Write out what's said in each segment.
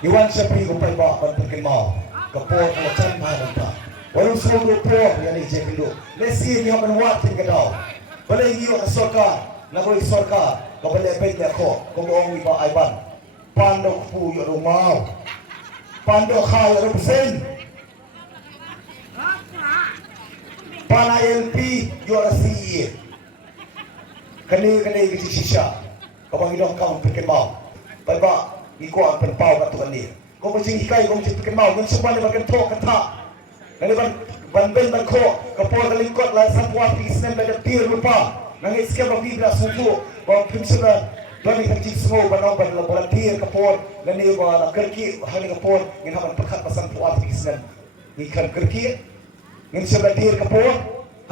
Iwan Syafri ko pa iba bantukin mo. Kapor kalau chan mahal. Walau semua po yang ni jekendo. Lesi ni haman watin ka daw. Balay iyo ang sorkar, nagoy sorkar, kabalay pay ko, kung iba ayban. Pando po yung rumaw. Pando kaya represent. Pana LP yung CE. Kani kisisya. Kapag ilong kaon pikin mo. Paiba, iko ang penpaw ka tukan ni. Kung masing ikay, kung masing pikin mo, yung suman ni bagan to kata. Nani banben ban ko, kapor kalingkot la sa puwa pisnem na tir lupa. Nang iskem ang bibla sufu, bang prinsipal Doni kecil semua banau pada volunteer kapor, nani wala kerki hari kapor, ngin haman pakat pasang puat kisnan, ngikar kerki, ngin volunteer kapor,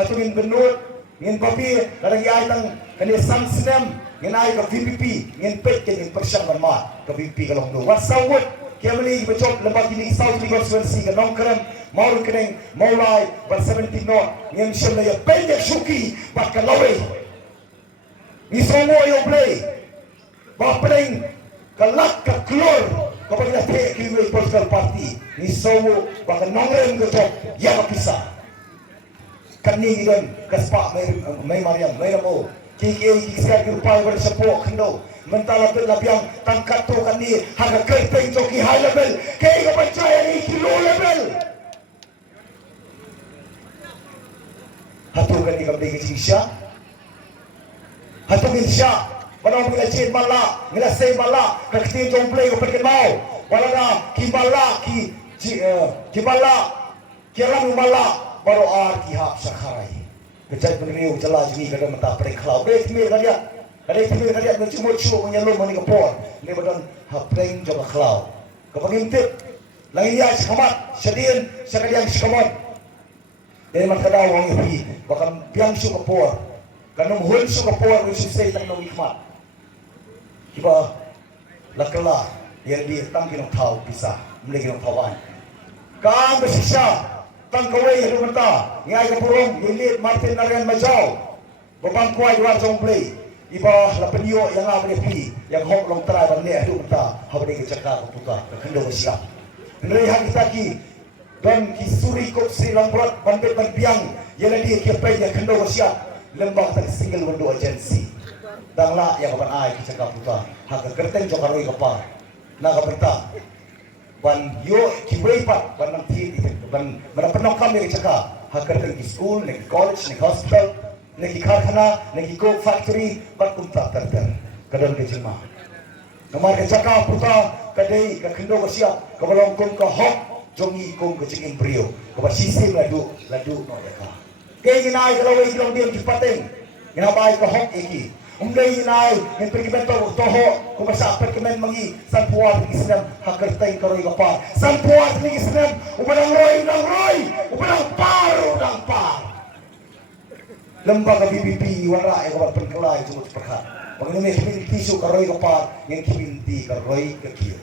hatu ngin benut, ngin papi, kadang yai tang kani samsnem, ngin ai ke VPP, ngin pek ngin persyang bermat ke VPP kalau tu. Wat sawut, kia meli bacok lembag ini South Legal Swansea ke nongkrem, mau keneng, mau lai, ber 17 not, ngin syamla ya pendek syuki, bat kalawai, ni semua yang play. Bapeng kalak ka klor kapag nape kiwi political party ni sowo baka nongren gotok ya kapisa kani gidan kaspa may Mariam may namo kiki kisa grupal ber sepo kendo mentala ber labiang tangkat to kani haga kerpeng joki high level kay ka percaya ni low level hatu kani ka bigi sisya hatu insya Banau bila cin malak, bila say malak, kakti jom play ko pergi mau. Wala na kimala kimala kiaran malak baru ki hap sakharai. Kecai penriu jelas ni kada mata pre klau. Dek mi kadia. Kada itu mi kadia cuma menyalur mani kapor. Ni badan hapreng jom klau. Kapangintip lain ya sekamat sedien sekalian sekamat. Dari makada wang ipi bahkan piang su kapor. Kanong hul su kapor ni susay tak nong ikmat. Iba lakala yang dia tang kinong tau pisah muli kinong tawan kaang bersisa tang kawai hidup mata ngai kapurong ilit Martin Narian Majau babang kuai dua jong play iba lapenio yang abri pi yang hok long try bang ne hidup mata habri ke cakar puta kendo bersisa nrei hak kita ki dan kisuri kok si lambrot bandit ban piang yang dia kepai yang kendo bersisa lembang tak single window agency dangla yang kapan ai kita kaputa hak kerteng jokaroi kapar na kaperta ban yo kiwei pat ban nanti ban penok kami cakap hak kerteng di school di college di hospital di karkhana di coke factory ban kunta terter kadang ke jema nomor ke cakap puta kadai ke kendo ke siap ke balong kong ke hok jongi kong ke cingin brio ke ba sistem ladu no ya ka ke ginai kalau wei long diam di pateng nginabai ke hok iki umday inay yang pergi bentor toho kumasa pergi mangi sanpuat Islam hakerteng karoy kapar sanpuat ni Islam upadang roy upadang par lembaga BBP wala ay kabar perkelay sumut perkat mengenai kibinti su karoy kapar yang kibinti karoy kekir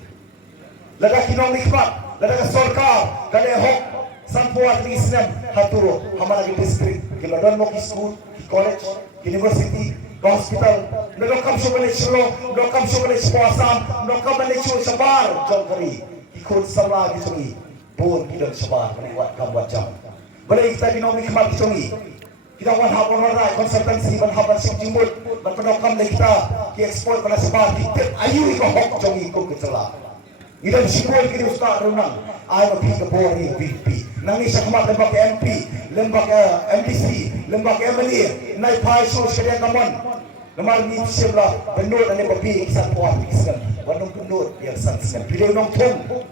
lada kinong nikmat lada sorkar kada hok sanpuat ni Islam haturo hamala district kiladon mo ki school ki college university hospital, dokam suka lecuro, dokam suka lecuasam, dokam lecuro sabar, jangkari, ikut sama disuni, pun kita sabar, melewat kambuat jam. Boleh kita dinomi kemat disuni, kita wan hapan warai konsultansi, wan hapan siap jimut, wan pendokam kita, ki ekspor pada sabar, kita ayu ikut hok jongi ikut kecelah. Ida disibul kita ustaz runang, ay mapi kebori VP, nangis akmat lembak MP, lembak MDC, lembak MLA, naik pai sul sekalian kaman. Nomor ni sebelah benut ane babi kisah puas kisah wanung benut yang sangat pilih nong tung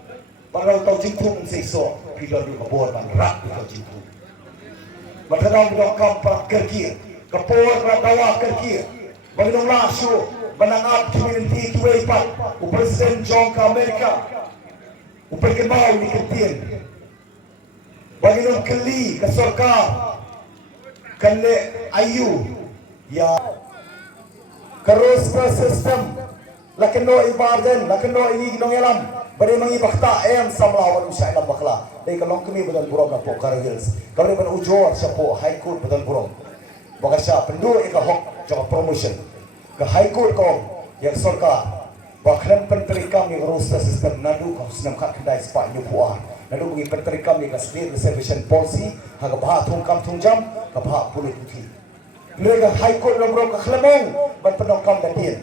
parang tau jingtung seiso pilih du kabor man rak tau jingtung matadang bidang kampak kerkir kapor ratawa kerkir banginong lasu banangap community tuway pat u Presiden John ka Amerika u perkemau ni kertin banginong keli ka sorkar kanle ayu ya Karus sistem lakeno ibadan lakeno ini ginong elam bari mangi bakta em samla wan usai lam bakla dai kalong kami badan burong na po Hills kami ban ujor sa po high court badan burong baka siya pendu ika hok jaka promotion ka high court ko yang sorka Bahkan penteri kami roster sistem nadu kau senam kat kedai sepak nyupuan. Nadu bagi penteri kami ke state reservation policy haga bahak tungkam tungjam ke bahak puluh putih. Mereka high court nomor ke kelemong ban penongkam dan dia.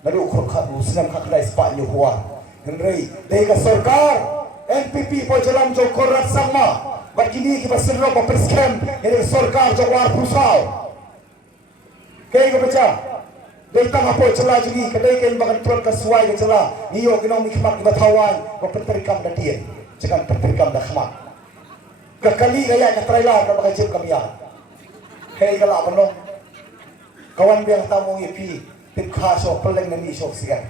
Nadu ukur kat senam kat kedai sepak nyupuan. Henry dega sarkar NPP po jalan jo korat sama. Bakini kita senro po preskem ini sarkar jo war pusau. Kaya ko baca. Dari tengah apa celah jadi kedai kain bahkan turun ke suai ke celah iyo kena mikmat di batawan kau penterikam dan dia jangan penterikam dah khmat kekali gaya nak trailer nak pakai jib kami ya hei kalau apa no kawan biang tamu ipi tip khasok peleng nani sok sian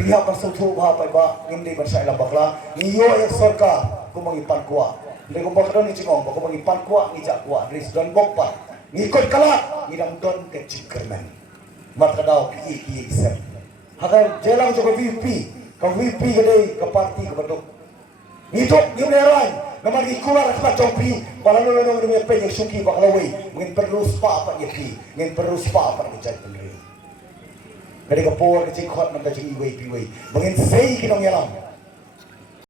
pihak bersuatu apa ba ini bersai lambaklah iyo yang sorka kau mengipan kuat dari kau bakal ni cingong kau mengipan kuat ni jak kuat dari sudan bokpat ngikut kalah ngidam don kecikaran matradao ki kisah. Hakan jelang juga VP, ke VP kedai ke parti ke bentuk. Hidup ni menerai, nama dikular kemat copi, balang nolong dengan penyek suki bakalawai, mungkin perlu spa apa dia pi, mungkin perlu spa apa dia jadi. Dari kapur kecil kuat mengkaji iway, mungkin sei kita ngelam.